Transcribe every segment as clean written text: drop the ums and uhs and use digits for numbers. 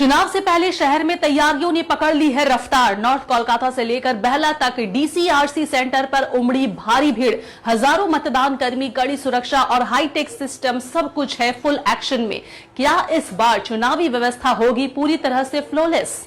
चुनाव से पहले शहर में तैयारियों ने पकड़ ली है रफ्तार। नॉर्थ कोलकाता से लेकर बेहला तक डीसीआरसी सेंटर पर उमड़ी भारी भीड़। हजारों मतदान कर्मी, कड़ी सुरक्षा और हाईटेक सिस्टम, सब कुछ है फुल एक्शन में। क्या इस बार चुनावी व्यवस्था होगी पूरी तरह से फ्लॉलेस?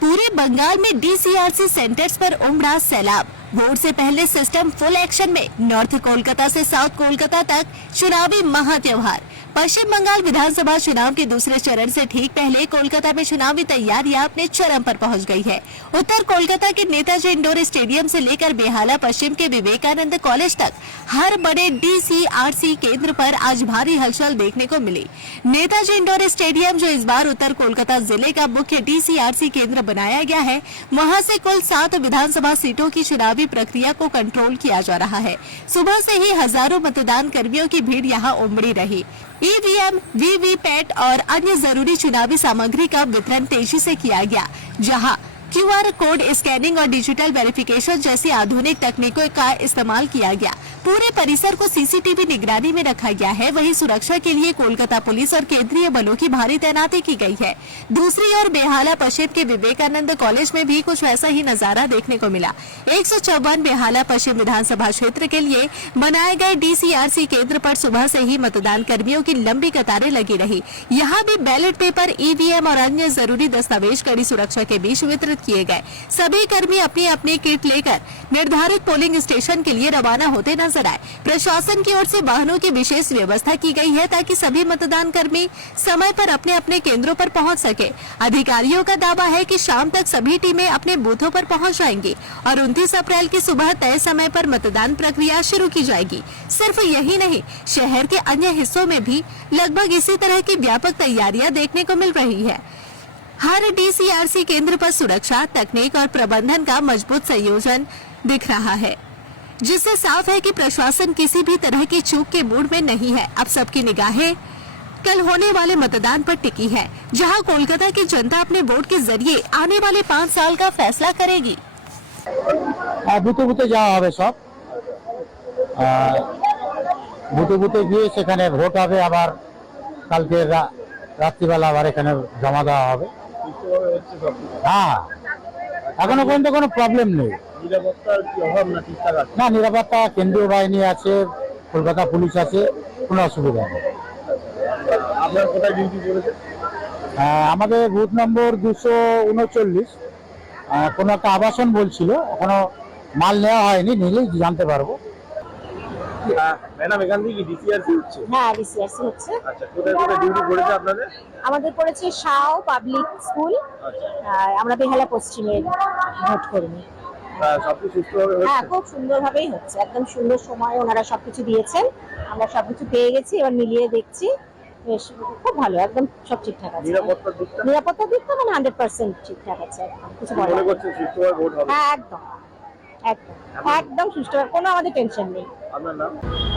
पूरे बंगाल में डीसीआरसी सेंटर्स पर उमड़ा सैलाब। वोट से पहले सिस्टम फुल एक्शन में। नॉर्थ कोलकाता से साउथ कोलकाता तक चुनावी महात्योहार। पश्चिम बंगाल विधानसभा चुनाव के दूसरे चरण से ठीक पहले कोलकाता में चुनावी तैयारियां अपने चरम पर पहुंच गई है। उत्तर कोलकाता के नेताजी इंडोर स्टेडियम से लेकर बेहाला पश्चिम के विवेकानंद कॉलेज तक हर बड़े डीसीआरसी केंद्र पर आज भारी हलचल देखने को मिली। नेताजी इंडोर स्टेडियम, जो इस बार उत्तर कोलकाता जिले का मुख्य डीसीआरसी केंद्र बनाया गया है, वहाँ से कुल 7 विधानसभा सीटों की चुनावी प्रक्रिया को कंट्रोल किया जा रहा है। सुबह से ही हजारों मतदान कर्मियों की भीड़ यहाँ उमड़ी रही। ईवीएम, वीवीपैट और अन्य जरूरी चुनावी सामग्री का वितरण तेजी से किया गया, जहां क्यूआर कोड स्कैनिंग और डिजिटल वेरिफिकेशन जैसी आधुनिक तकनीकों का इस्तेमाल किया गया। पूरे परिसर को सीसीटीवी निगरानी में रखा गया है। वहीं सुरक्षा के लिए कोलकाता पुलिस और केंद्रीय बलों की भारी तैनाती की गई है। दूसरी ओर बेहाला पश्चिम के विवेकानंद कॉलेज में भी कुछ वैसा ही नजारा देखने को मिला। 154 बेहाला पश्चिम विधानसभा क्षेत्र के लिए बनाए गए डीसीआरसी केंद्र पर सुबह से ही मतदान कर्मियों की लंबी कतारें लगी रही। यहाँ भी बैलेट पेपर, ईवीएम और अन्य जरूरी दस्तावेज कड़ी सुरक्षा के बीच वितरित किए गए। सभी कर्मी अपनी अपनी किट लेकर निर्धारित पोलिंग स्टेशन के लिए रवाना होते नजर आए। प्रशासन की ओर से वाहनों की विशेष व्यवस्था की गई है ताकि सभी मतदान कर्मी समय पर अपने अपने केंद्रों पर पहुंच सके। अधिकारियों का दावा है कि शाम तक सभी टीमें अपने बूथों पर पहुंच जाएंगी और 29 अप्रैल की सुबह तय समय पर मतदान प्रक्रिया शुरू की जाएगी। सिर्फ यही नहीं, शहर के अन्य हिस्सों में भी लगभग इसी तरह की व्यापक तैयारियां देखने को मिल रही है। हर डीसीआरसी केंद्र पर सुरक्षा, तकनीक और प्रबंधन का मजबूत संयोजन दिख रहा है, जिससे साफ है कि प्रशासन किसी भी तरह की चूक के मूड में नहीं है। अब सबकी निगाहें कल होने वाले मतदान पर टिकी है, जहां कोलकाता की जनता अपने वोट के जरिए आने वाले 5 साल का फैसला करेगी। বুথে বুথে যাওয়া হবে, সব বুথে বুথে গিয়ে সেখানে ভোট হবে। আবার কালকে রাত্রিবেলা আবার এখানে জমা দেওয়া হবে। হ্যাঁ, এখনো পর্যন্ত কোনো প্রবলেম নেই। নিরাপত্তার কি অভাব না? ঠিকঠাক আছে না, নিরাপত্তা কেন্দ্রীয় বাহিনী আছে, কলকাতা পুলিশ আছে, কোনো অসুবিধা নেই। আপনার কোথায় ডিউটি করেছে? আমাদের বুথ নম্বর 239। কোনো একটা আবাসন বলছিল, এখনো মাল নেওয়া হয়নি, নিলেই জানতে পারবো। ম্যাডাম, এখান থেকে কি ডিসিআরসি হচ্ছে? হ্যাঁ, ডিসিআরসি হচ্ছে। আচ্ছা, কোথায় কোথায় ডিউটি করেছে আপনাদের? আমাদের পড়েছে শাও পাবলিক স্কুল। আমরা বেহালা পশ্চিমে ভোট করিনি। সবকিছু সুষ্ঠুভাবে হচ্ছে? হ্যাঁ, খুব সুন্দরভাবেই হচ্ছে। একদম সুন্দর সময় ওনারা সবকিছু দিয়েছেন। আমরা সবকিছু পেয়ে গেছি, এবার মিলিয়ে দেখছি। বেশ, খুব ভালো, একদম সব ঠিকঠাক আছে। নিরাপত্তার দিকটা মানে 100% ঠিকঠাক আছে। একদম কিছু বলার মনে নেই। করছেন সুষ্ঠুভাবে ভোট হবে? হ্যাঁ, একদম একদম সুষ্ঠুভাবে, কোনো আমাদের টেনশন নেই। আপনার নাম?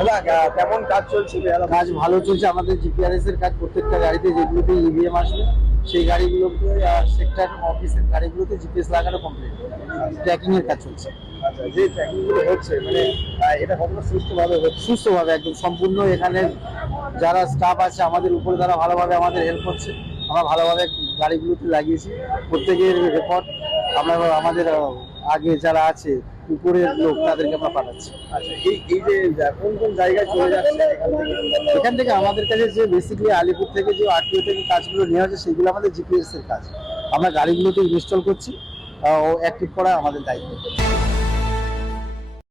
দাদা, কেমন কাজ চলছে? কাজ ভালো চলছে। আমাদের জিপিআরএস এর কাজ, প্রত্যেকটা গাড়িতে যেগুলোতে ইভিএম আসবে সেই গাড়িগুলোতে আর সেক্টর অফিসের গাড়িগুলোতে জিপিএস লাগানো কমপ্লিট, ট্র্যাকিং এর কাজ চলছে। আচ্ছা, যে ট্র্যাকিং গুলো হচ্ছে মানে এটা কতটা সুষ্ঠুভাবে হচ্ছে? সুস্থভাবে, একদম সম্পূর্ণ। এখানে যারা স্টাফ আছে আমাদের উপরে, তারা ভালোভাবে আমাদের হেল্প করছে। আমরা ভালোভাবে গাড়িগুলোতে লাগিয়েছি। প্রত্যেকের রেকর্ড আমরা আমাদের আগে যারা আছে উপরের লোক, তাদেরকে আমরা পাঠাচ্ছি। আচ্ছা, এই যে কোন কোন জায়গায় চলে যাচ্ছে এখান থেকে আমাদের কাছে যে বেসিক্যালি আলিপুর থেকে যে আরটিও থেকে কাজগুলো নেওয়া হচ্ছে, সেগুলো আমাদের জিপিএস এর কাজ। আমরা গাড়িগুলোতে ইনস্টল করছি ও অ্যাক্টিভ করা আমাদের দায়িত্ব।